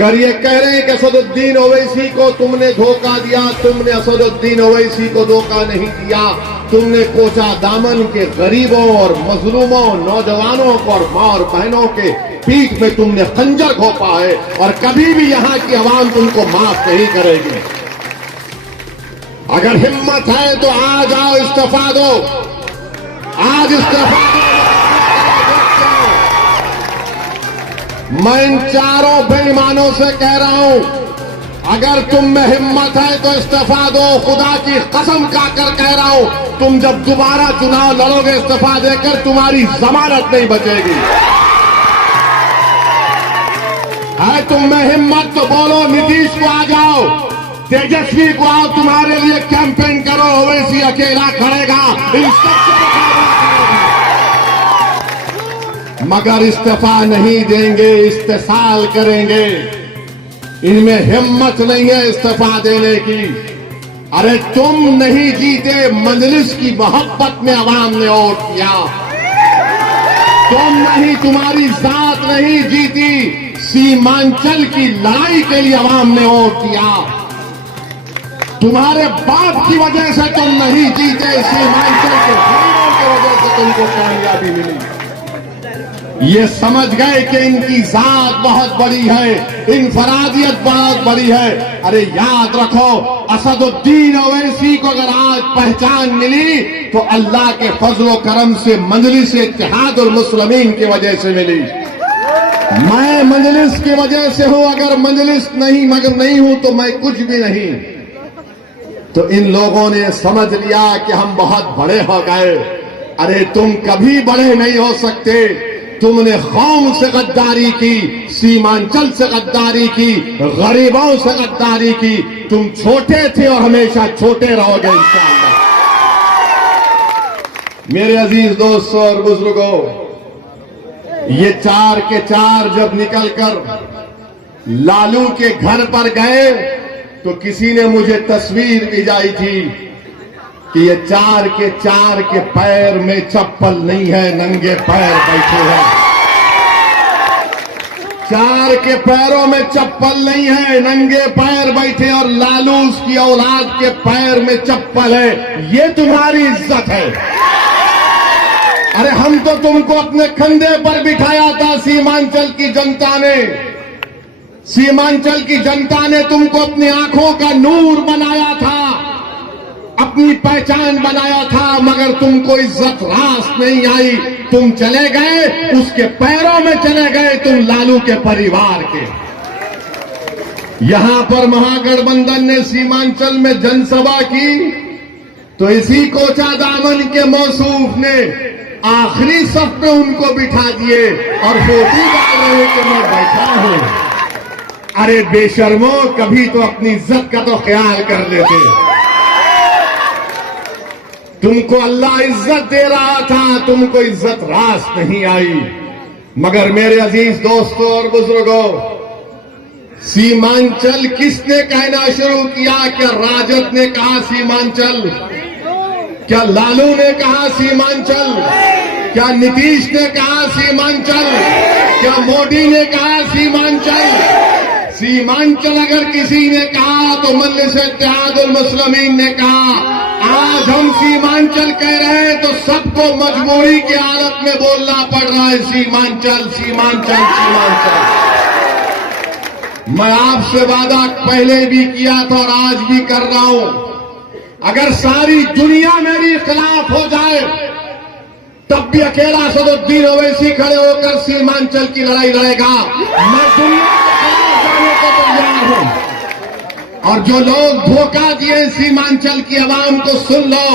अगर ये कह रहे हैं कि असदुद्दीन ओवैसी को तुमने धोखा दिया, तुमने असदुद्दीन ओवैसी को धोखा नहीं दिया। तुमने कोचा दामन के गरीबों और मजलूमों, नौजवानों को और मां और बहनों के पीठ में तुमने खंजर घोंपा है और कभी भी यहां की आवाम तुमको माफ नहीं करेगी। अगर हिम्मत है तो आज आओ, इस्तीफा दो, आज इस्तीफा दो। मैं इन चारों बेईमानों से कह रहा हूं, अगर तुम में हिम्मत है तो इस्तीफा दो। खुदा की कसम खाकर कह रहा हूं, तुम जब दोबारा चुनाव लड़ोगे इस्तीफा देकर, तुम्हारी जमानत नहीं बचेगी। है तुम में हिम्मत तो बोलो, नीतीश को आ जाओ, तेजस्वी को आओ, तुम्हारे लिए कैंपेन करो। ओवैसी अकेला खड़ेगा, इन सबसे मगर इस्तीफा नहीं देंगे, इस्तेसाल करेंगे। इनमें हिम्मत नहीं है इस्तीफा देने की। अरे तुम नहीं जीते, मजलिस की मोहब्बत में अवाम ने वोट किया। तुम नहीं, तुम्हारी जात नहीं जीती, सीमांचल की लड़ाई के लिए अवाम ने वोट दिया। तुम्हारे बाप की वजह से तुम नहीं जीते, सीमांचल के गरीबों की वजह से तुमको कामयाबी मिली। ये समझ गए कि इनकी जात बहुत बड़ी है, इनफरादियत बहुत बड़ी है। अरे याद रखो, असदुद्दीन ओवैसी को अगर आज पहचान मिली तो अल्लाह के फजलो करम से मजलिस इत्तेहादुल मुस्लिमीन की वजह से मिली। मैं मजलिस की वजह से हूं, अगर मजलिस नहीं मगर नहीं हूं तो मैं कुछ भी नहीं। तो इन लोगों ने समझ लिया कि हम बहुत बड़े हो गए। अरे तुम कभी बड़े नहीं हो सकते। तुमने कौम से गद्दारी की, सीमांचल से गद्दारी की, गरीबों से गद्दारी की। तुम छोटे थे और हमेशा छोटे रहोगे इंशाअल्लाह। मेरे अजीज दोस्तों और बुजुर्गों, ये चार के चार जब निकलकर लालू के घर पर गए तो किसी ने मुझे तस्वीर भेजाई थी कि ये चार के पैर में चप्पल नहीं है, नंगे पैर बैठे हैं। चार के पैरों में चप्पल नहीं है, नंगे पैर बैठे, और लालू उसकी औलाद के पैर में चप्पल है। ये तुम्हारी इज्जत है। अरे हम तो तुमको अपने कंधे पर बिठाया था। सीमांचल की जनता ने, सीमांचल की जनता ने तुमको अपनी आंखों का नूर बनाया था, अपनी पहचान बनाया था, मगर तुमको इज्जत रास नहीं आई। तुम चले गए, उसके पैरों में चले गए, तुम लालू के परिवार के। यहां पर महागठबंधन ने सीमांचल में जनसभा की तो इसी कोचा दामन के मौसूफ ने आखिरी सफ में उनको बिठा दिए और फोटो डाल रहे कि मैं बैठा हूं। अरे बेशर्मो, कभी तो अपनी इज्जत का तो ख्याल कर लेते। तुमको अल्लाह इज्जत दे रहा था, तुमको इज्जत रास नहीं आई। मगर मेरे अजीज दोस्तों और बुजुर्गों, सीमांचल किसने कहना शुरू किया? क्या राजद ने कहा सीमांचल? क्या लालू ने कहा सीमांचल? क्या नीतीश ने कहा सीमांचल? क्या मोदी ने कहा सीमांचल? सीमांचल अगर किसी ने कहा तो मजलिस इत्तेहादुल मुस्लिमीन ने कहा। आज हम सीमांचल कह रहे हैं तो सबको मजबूरी की हालत में बोलना पड़ रहा है सीमांचल, सीमांचल, सीमांचल। मैं आपसे वादा पहले भी किया था और आज भी कर रहा हूं, अगर सारी दुनिया मेरी खिलाफ हो जाए तब भी अकेला असदुद्दीन ओवैसी खड़े होकर सीमांचल की लड़ाई लड़ेगा। मैं दुनिया के खिलाफ जाने को तैयार हूं। और जो लोग धोखा दिए सीमांचल की आवाम को सुन लो,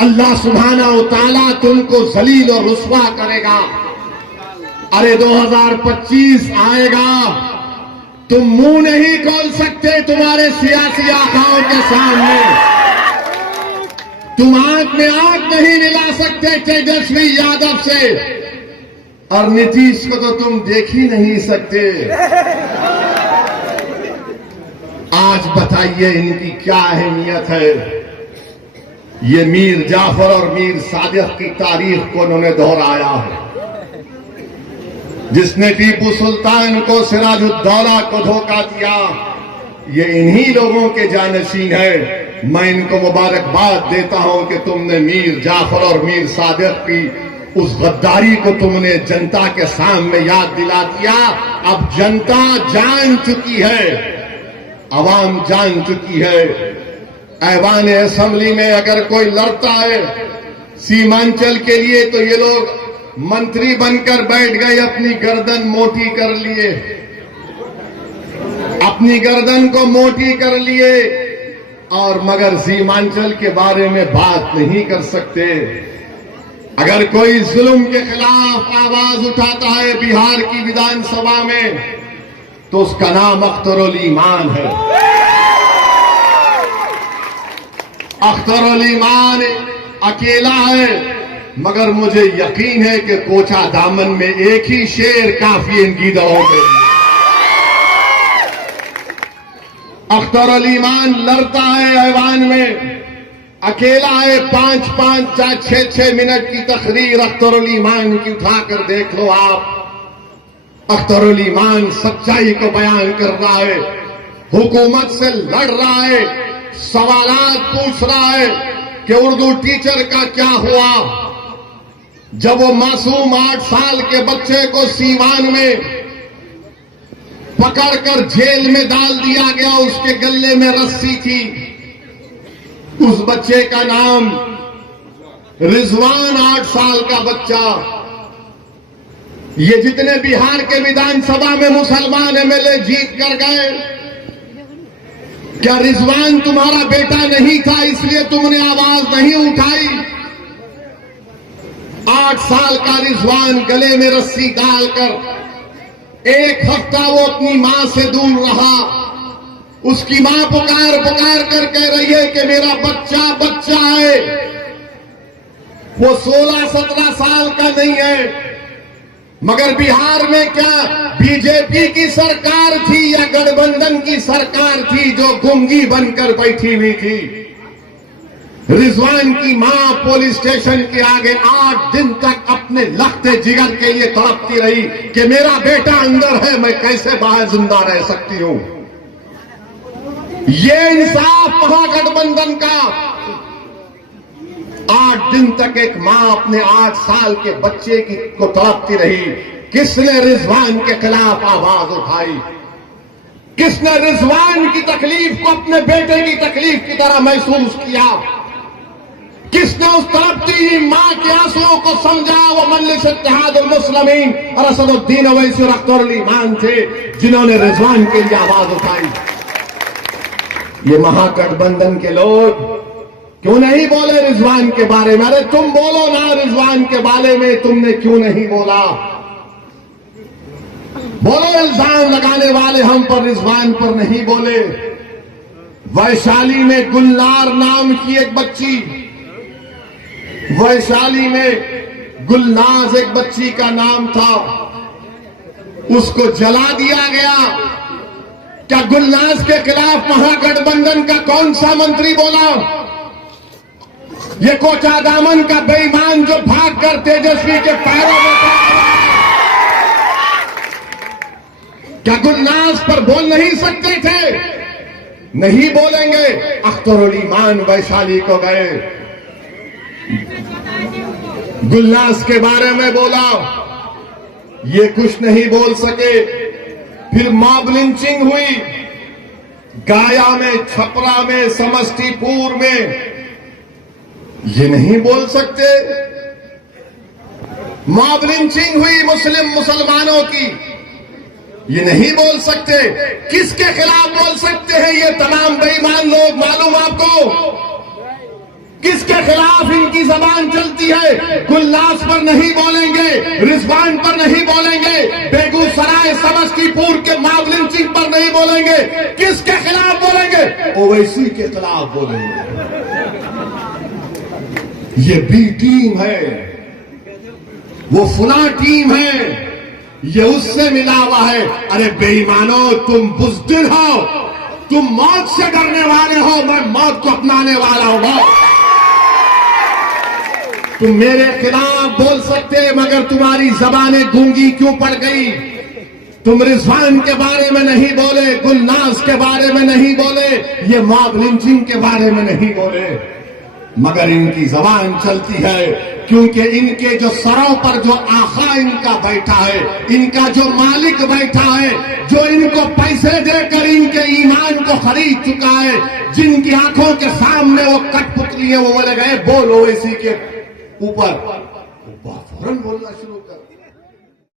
अल्लाह सुब्हाना व तआला तुमको जलील और रुस्वा करेगा। अरे 2025 आएगा, तुम मुंह नहीं खोल सकते तुम्हारे सियासी आकाओं के सामने। तुम आंख में आंख नहीं मिला सकते तेजस्वी यादव से, और नीतीश को तो तुम देख ही नहीं सकते। आज बताइए इनकी क्या अहमियत है। ये मीर जाफर और मीर सादिक की तारीख को उन्होंने दोहराया है। जिसने टीपू सुल्तान को, सिराजुद्दौला को धोखा दिया, ये इन्हीं लोगों के जानशीन है। मैं इनको मुबारकबाद देता हूं कि तुमने मीर जाफर और मीर सादिक की उस गद्दारी को तुमने जनता के सामने याद दिला दिया। अब जनता जान चुकी है, अवाम जान चुकी है। ऐवान असेंबली में अगर कोई लड़ता है सीमांचल के लिए तो ये लोग मंत्री बनकर बैठ गए, अपनी गर्दन मोटी कर लिए, अपनी गर्दन को मोटी कर लिए, और मगर सीमांचल के बारे में बात नहीं कर सकते। अगर कोई जुल्म के खिलाफ आवाज उठाता है बिहार की विधानसभा में तो उसका नाम अख्तरुल ईमान है। अख्तरुल ईमान अकेला है, मगर मुझे यकीन है कि कोचा दामन में एक ही शेर काफी इनकी दौड़ में। अख्तरुल ईमान लड़ता है ऐवान में, अकेला है। 5-5, 6-6 मिनट की तकरीर अख्तरुल ईमान की उठाकर देख लो आप। अख्तरुल ईमान सच्चाई को बयान कर रहा है, हुकूमत से लड़ रहा है, सवालात पूछ रहा है कि उर्दू टीचर का क्या हुआ जब वो मासूम 8 साल के बच्चे को सीवान में पकड़कर जेल में डाल दिया गया। उसके गले में रस्सी थी, उस बच्चे का नाम रिजवान, 8 साल का बच्चा। ये जितने बिहार के विधानसभा में मुसलमान एमएलए जीत कर गए, क्या रिजवान तुम्हारा बेटा नहीं था इसलिए तुमने आवाज नहीं उठाई? 8 साल का रिजवान गले में रस्सी डालकर 1 हफ्ता वो अपनी मां से दूर रहा। उसकी मां पुकार पुकार कर कह रही है कि मेरा बच्चा बच्चा है। वो 16-17 साल का नहीं है। मगर बिहार में क्या बीजेपी की सरकार थी या गठबंधन की सरकार थी जो गुंगी बनकर बैठी हुई थी? रिजवान की मां पुलिस स्टेशन के आगे 8 दिन तक अपने लखते जिगर के लिए तड़पती रही कि मेरा बेटा अंदर है, मैं कैसे बाहर जिंदा रह सकती हूं। ये इंसाफ महागठबंधन का। 8 दिन तक एक मां अपने 8 साल के बच्चे की को तड़पती रही। किसने रिजवान के खिलाफ आवाज उठाई? किसने रिजवान की तकलीफ को अपने बेटे की तकलीफ की तरह महसूस किया? किसने उस तड़पती मां के आंसुओं को समझा? वो मजलिस इत्तेहादुल मुस्लिमीन और असदुद्दीन ओवैसी और अख्तरुल ईमान थे जिन्होंने रिजवान के लिए आवाज उठाई। ये महागठबंधन के लोग क्यों नहीं बोले रिजवान के बारे में? अरे तुम बोलो ना रिजवान के बारे में, तुमने क्यों नहीं बोला? बोलो, इल्जाम लगाने वाले हम पर रिजवान पर नहीं बोले। वैशाली में गुलनार नाम की एक बच्ची, वैशाली में गुलनाज एक बच्ची का नाम था, उसको जला दिया गया। क्या गुलनाज के खिलाफ महागठबंधन का कौन सा मंत्री बोला? ये कोचा दामन का बेईमान जो भागकर तेजस्वी के पैरों में क्या गुलनाज पर बोल नहीं सकते थे? नहीं बोलेंगे। अख्तरुल ईमान वैशाली को गए, गुलनाज के बारे में बोला, ये कुछ नहीं बोल सके। फिर मॉब लिंचिंग हुई गाया में, छपरा में, समस्तीपुर में, ये नहीं बोल सकते। मॉब लिंचिंग हुई मुसलमानों की, ये नहीं बोल सकते। किसके खिलाफ बोल सकते हैं ये तमाम बेईमान लोग? मालूम आपको किसके खिलाफ इनकी जबान चलती है? गुलनाज पर नहीं बोलेंगे, रिजवान पर नहीं बोलेंगे, बेगूसराय समस्तीपुर के मॉब लिंचिंग पर नहीं बोलेंगे। किसके खिलाफ बोलेंगे? ओवैसी के खिलाफ बोलेंगे। ये बी टीम है, वो फुला टीम है, ये उससे मिला हुआ है। अरे बेईमानो, तुम बुज़दिल हो, तुम मौत से डरने वाले हो, मैं मौत को अपनाने वाला हूं। तुम मेरे खिलाफ बोल सकते मगर तुम्हारी जबानें गूंगी क्यों पड़ गई? तुम रिजवान के बारे में नहीं बोले, गुलनाज के बारे में नहीं बोले, ये मॉब लिंचिंग के बारे में नहीं बोले, मगर इनकी जबान चलती है क्योंकि इनके जो सरों पर जो आका इनका बैठा है, इनका जो मालिक बैठा है, जो इनको पैसे देकर इनके ईमान को खरीद चुका है, जिनकी आंखों के सामने वो कठपुतली है, वो बोले गए बोलो इसी के ऊपर फौरन बोलना शुरू